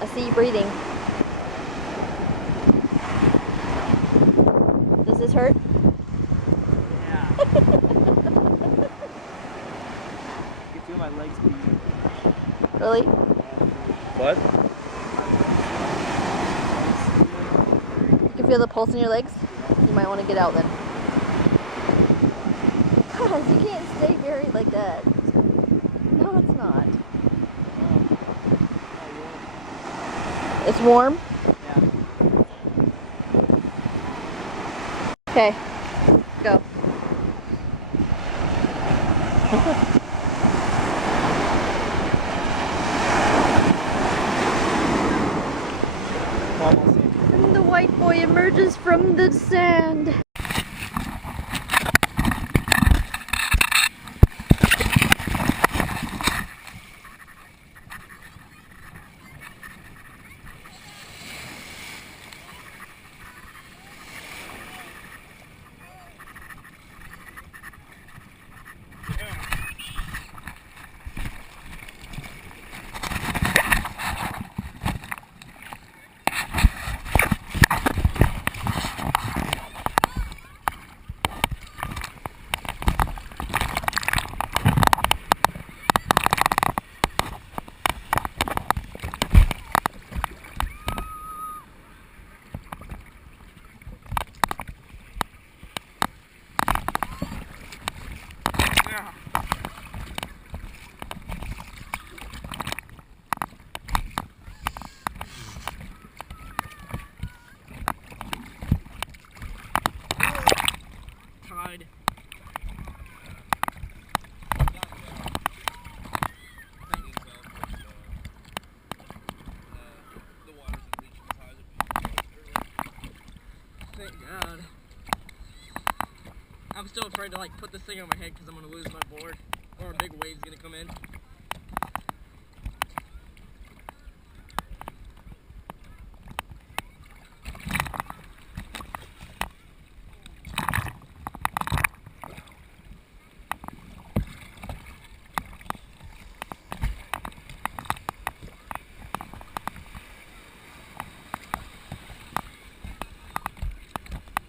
I see you breathing. Does this hurt? Yeah. I can feel my legs beating. Really? What? You can feel the pulse in your legs? You might want to get out then. God, you can't stay buried like that. No, it's not. It's warm? Yeah. Okay, go. Almost. And the white boy emerges from the sand. Tide. Thank God. I'm still afraid to like put this thing on my head because I'm gonna lose my board or a big wave's gonna come in.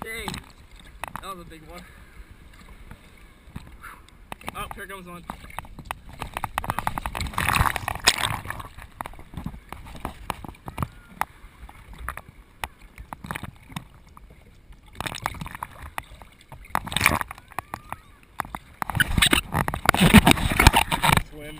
Dang, that was a big one. Oh, here comes one. Swim.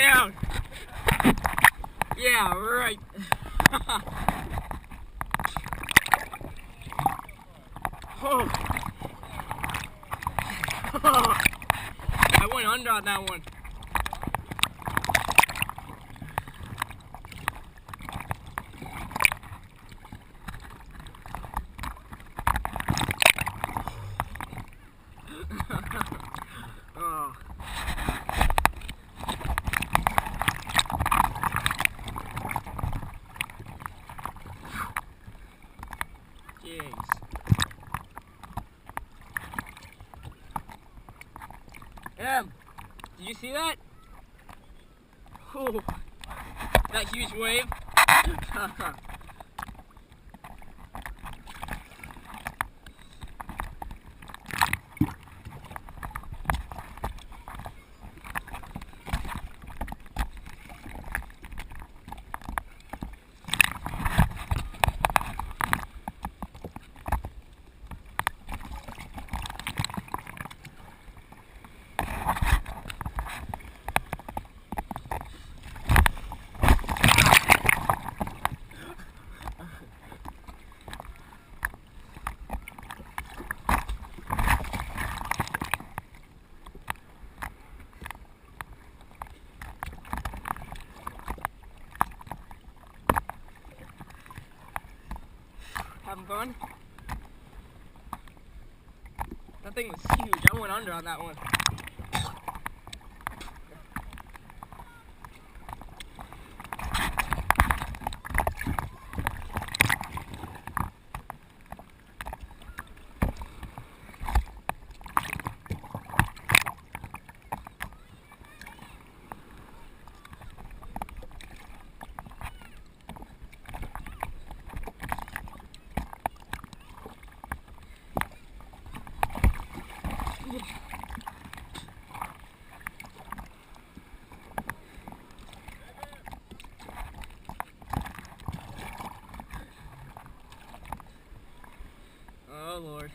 down. Yeah, right. Oh. I went under on that one. Oh. Jeez. Em, did you see that? Whew. That huge wave. Having fun? That thing was huge. I went under on that one. Oh Lord.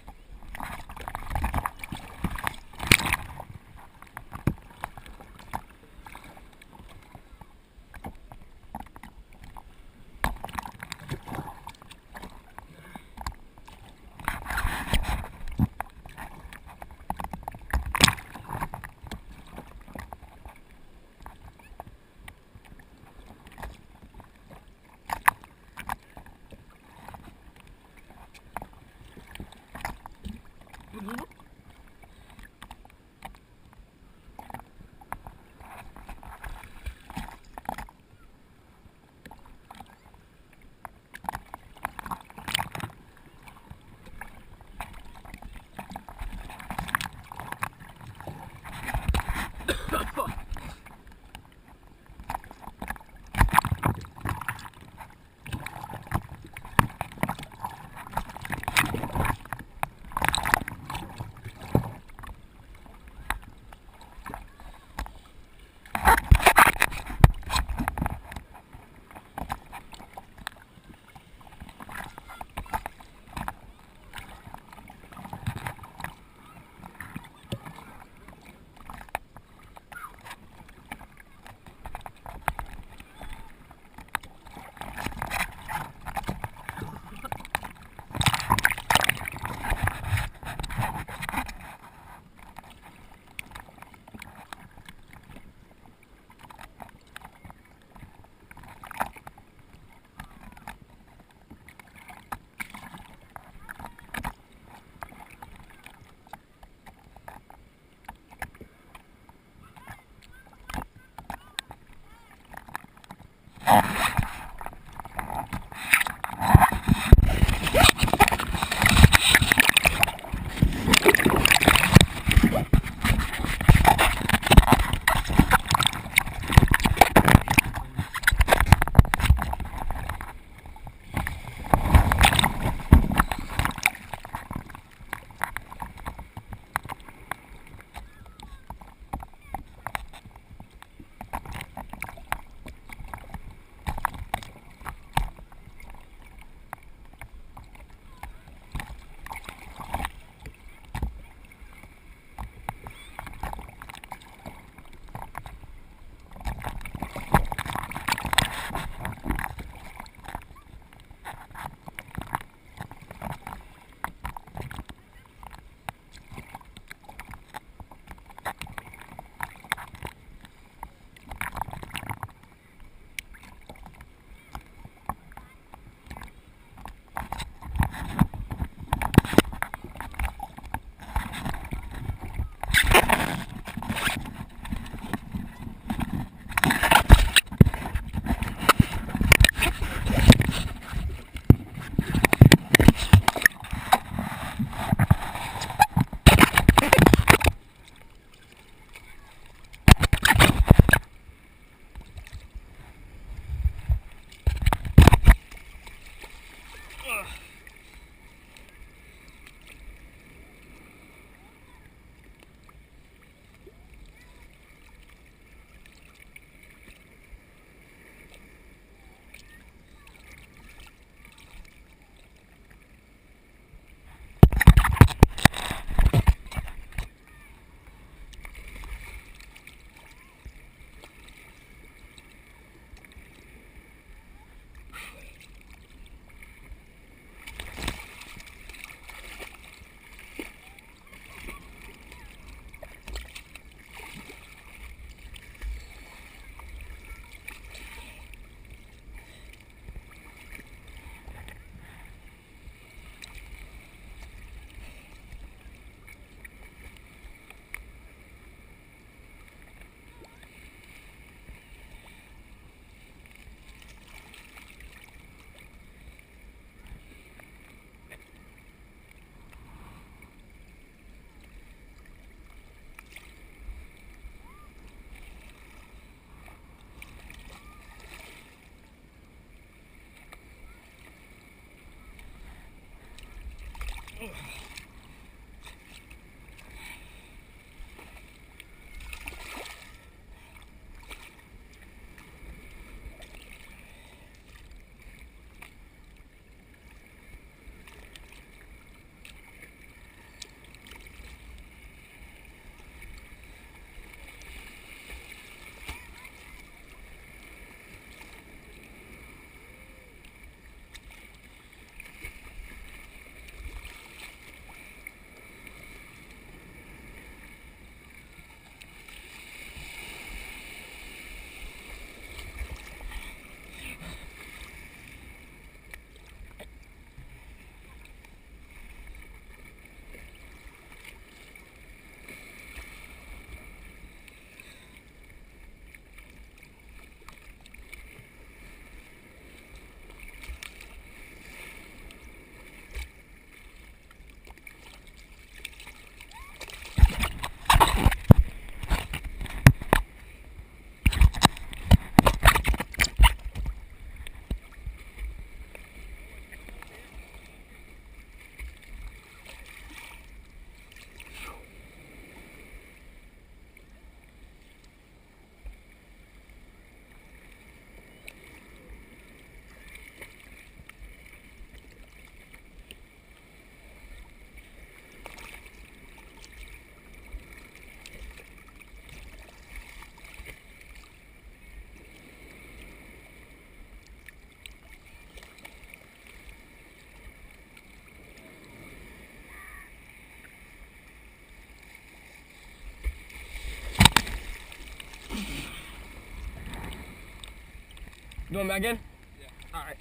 Doing back in? Yeah. Alright.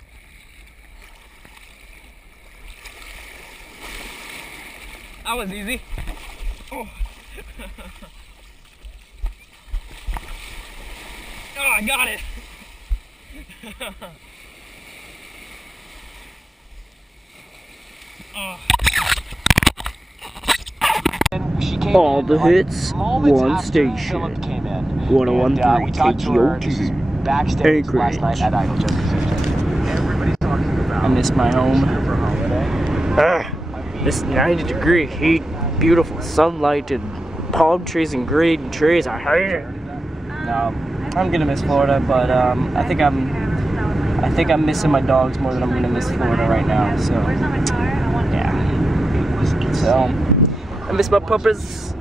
That was easy. Oh. Oh, I got it. Oh. All the hits, one station. 101.3 KTOT. Backstage last night at Idol Justice. Everybody's talking about. I miss my home. This 90-degree heat, beautiful sunlight, and palm trees and green trees. I hate it. No, I'm gonna miss Florida, but I think I'm missing my dogs more than I'm gonna miss Florida right now. So yeah. So I miss my puppies.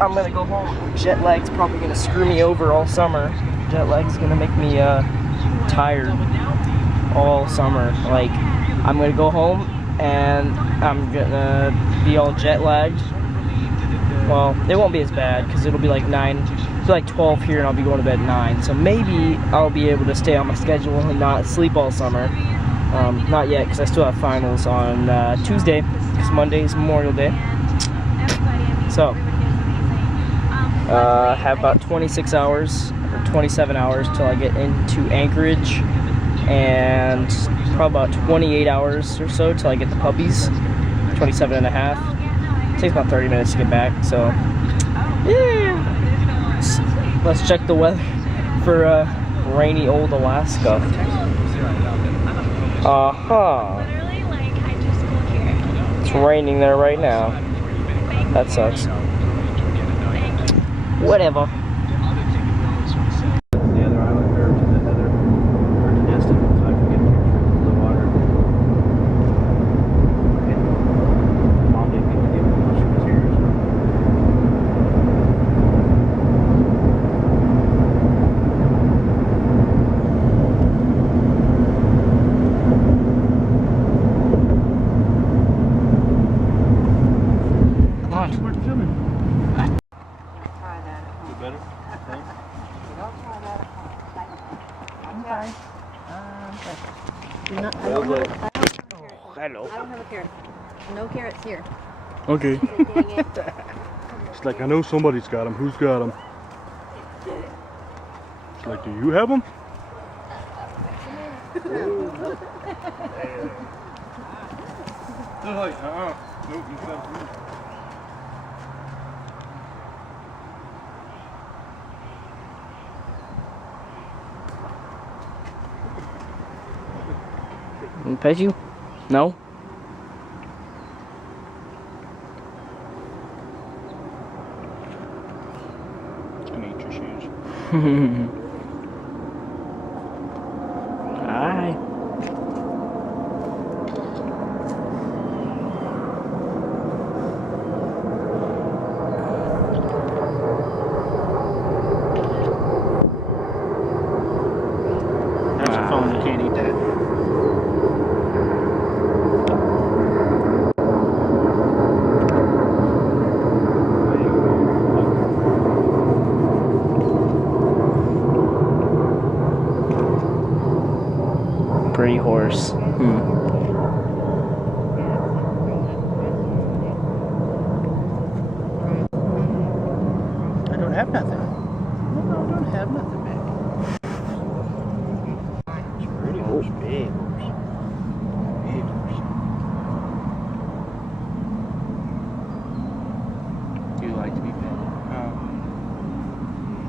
I'm gonna go home. Jet lag's probably gonna screw me over all summer. Jet lag's gonna make me tired all summer. Like, I'm gonna go home and I'm gonna be all jet lagged. Well, it won't be as bad because it'll be like 12 here and I'll be going to bed at 9. So maybe I'll be able to stay on my schedule and not sleep all summer. Not yet because I still have finals on Tuesday because Monday is Memorial Day. So, I have about 26 hours or 27 hours till I get into Anchorage, and probably about 28 hours or so till I get the puppies. 27 and a half. It takes about 30 minutes to get back. So, yeah. Let's check the weather for rainy old Alaska. It's raining there right now. That sucks. Whatever. The other island or to the other or to Destin so I can get the water. And Mom didn't get to give it while she was here. Come on. We're filming. Better? Hello. I don't have a carrot. No carrots here. Okay. Dang it. It's like, I know somebody's got them. Who's got them? It's like, do you have them? They're like, nope, you got them. Pet you? No? Alright. That's a phone, you can't eat that. Pretty horse. I don't have nothing. No, I don't have nothing, man. Pretty horse, big horse. Big horse. Do you like to be fed?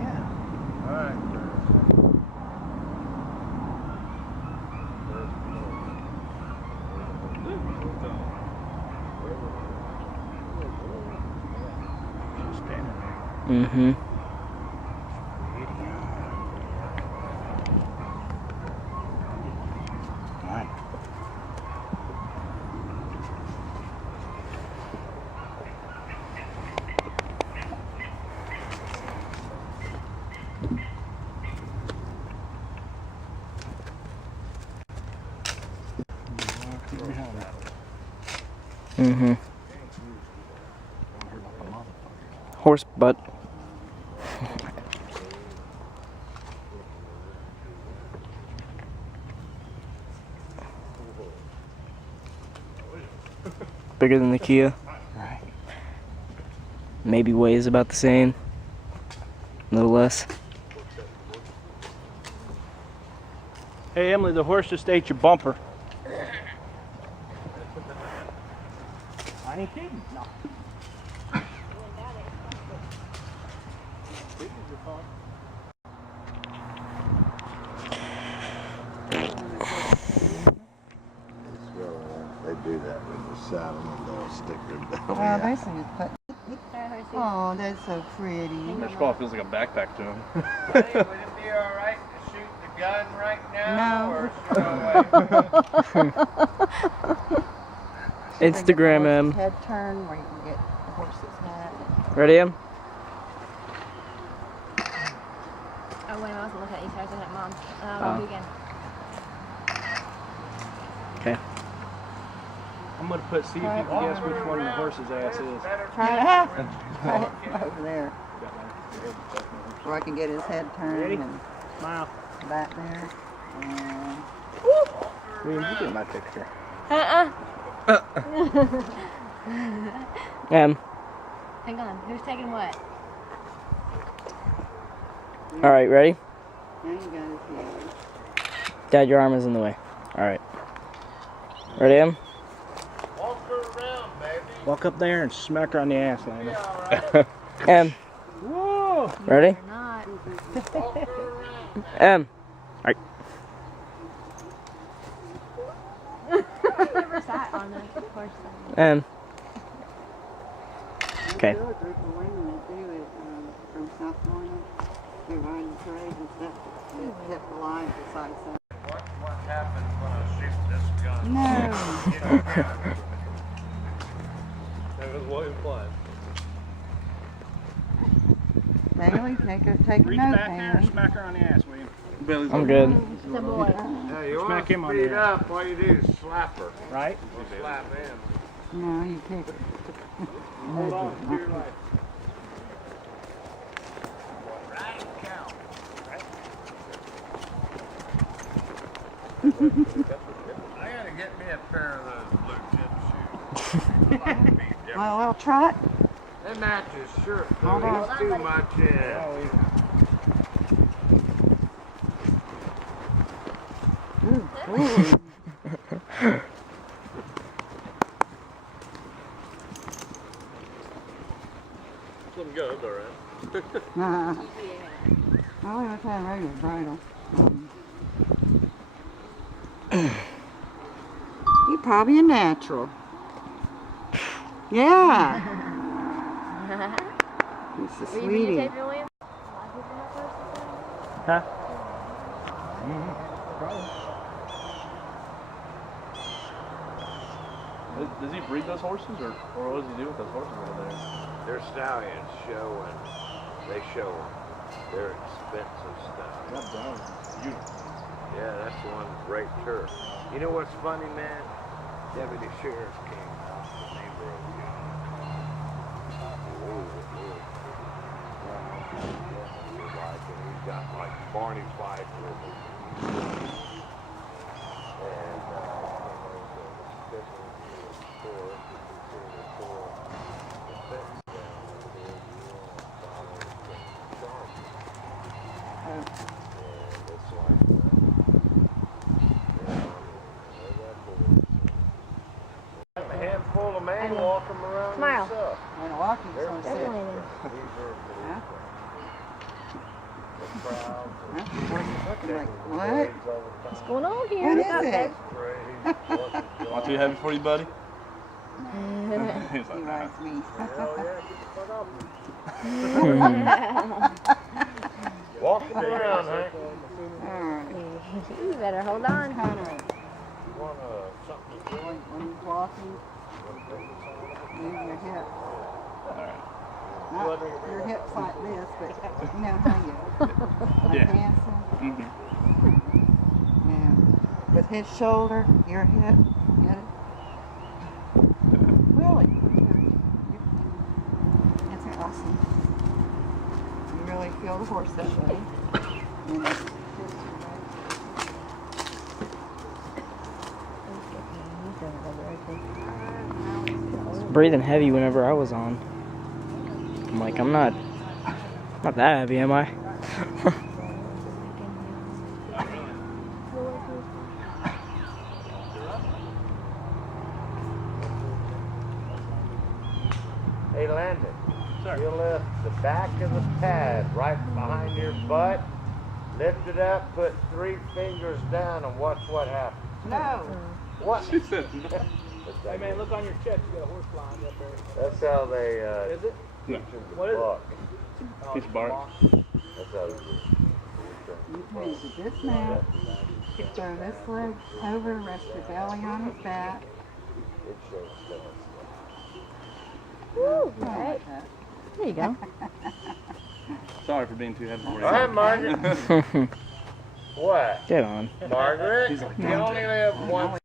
Yeah. Alright. Mm-hmm. Mm-hmm. Horse butt. Bigger than the Kia. Right. Maybe weighs about the same. A little less. Hey Emily, the horse just ate your bumper. I ain't kidding. No. They do that when you saddle them, they'll stick their belly Oh, out. they seem to put. Oh, that's so pretty. That squaw feels like a backpack to him. Would it be alright to shoot the gun right now? No. Or should I wait? Instagram M. Head turn where you can get the horse's head. Ready, Em? Oh, wait, I wasn't looking at you, so I was looking at Mom. Oh. Do again. Okay. I'm gonna put, see if you can guess which one the horse's ass is. Try it over there. So I can get his head turned Ready? and Smile. back there. And William, you get my picture. Em. Hang on, who's taking what? Alright, ready? now you got his head. Dad, your arm is in the way. Alright. Ready, Em? Walk her around, baby. Walk up there and smack her on the ass, Lana. Em. Whoa! Ready? Or not. Walk her around. Em. Alright. I've never sat on a horse. Em. Okay. There's still a group of women that do it from South Carolina. They ride the parade and stuff. They hit the line beside some. What happens when I shoot this gun? No. That was what implied. Bailey, take a Reach note, back there and Bailey. smack her on the ass, William. I'm good. It's a boy. Hey, you Smack want him to on the speed ass. up, all you do is slap her. Right? Or slap him. No, you take it. Hold on to your life. I gotta get me a pair of those blue tip shoes. Well, I'll try it. That matches shirt, Hold though. on. He's too much in. Ooh. Let him go, it's alright. I only have to have a regular bridle. You're probably a natural. Yeah. He's a Were you sweetie. videotaping, William? A lot of people have horses. Huh? Does he breed those horses, or what does he do with those horses over there? They're stallions showing. They show them. They're expensive stallions. Yeah, that's the one that raped her. You know what's funny, man? Deputy Sheriff came out the neighborhood. He's got like Barney Fife with him. And a handful of men walking around. Smile. Themselves. And walking, so That's sick. Landon. Huh? Looking like, what? What's going on here? What What's up, is babe? it? Not too heavy for you, buddy? He's He like, likes me. Walking around, huh? Alright. You better hold on. Conrad, Want something to drink? when you're walking, move your hip. Not your hips like this, but you know how you like Yeah. dancing. mm-hmm. Yeah. With his shoulder, your hip, get it? Really? That's awesome. You really feel the horse that way. And it's Breathing heavy whenever I was on. I'm like, I'm not that heavy, am I? Hey, Landon. You lift the back of the pad right behind your butt. Lift it up, put 3 fingers down, and watch what happens. no. What? She said, Hey man, look on your chest. You got a horse flying up there. That's how they Is it? no, teach them What to is it? buck. piece of bark. That's how they do it. You take this now, throw this leg over, rest your belly on his back. It shows stuff. Woo, Something right. like that. There you go. Sorry for being too heavy for you. All right, Margaret. What? Get on. Margaret? He's like, You only live once.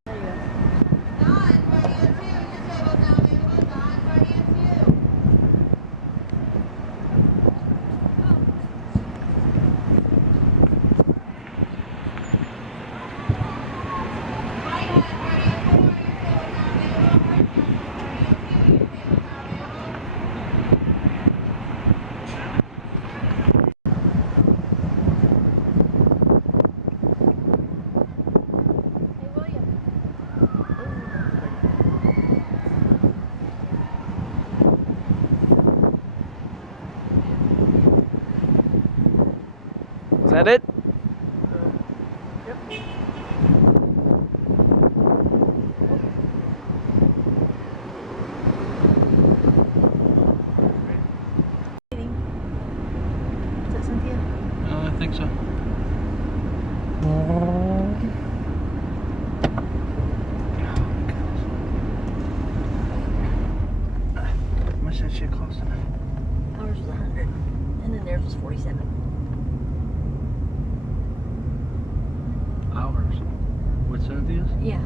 Is that it? Is that Cynthia? I think so. How much that shit cost? Ours was 100, and then theirs was 47. Ours. With Cynthia's? Yeah.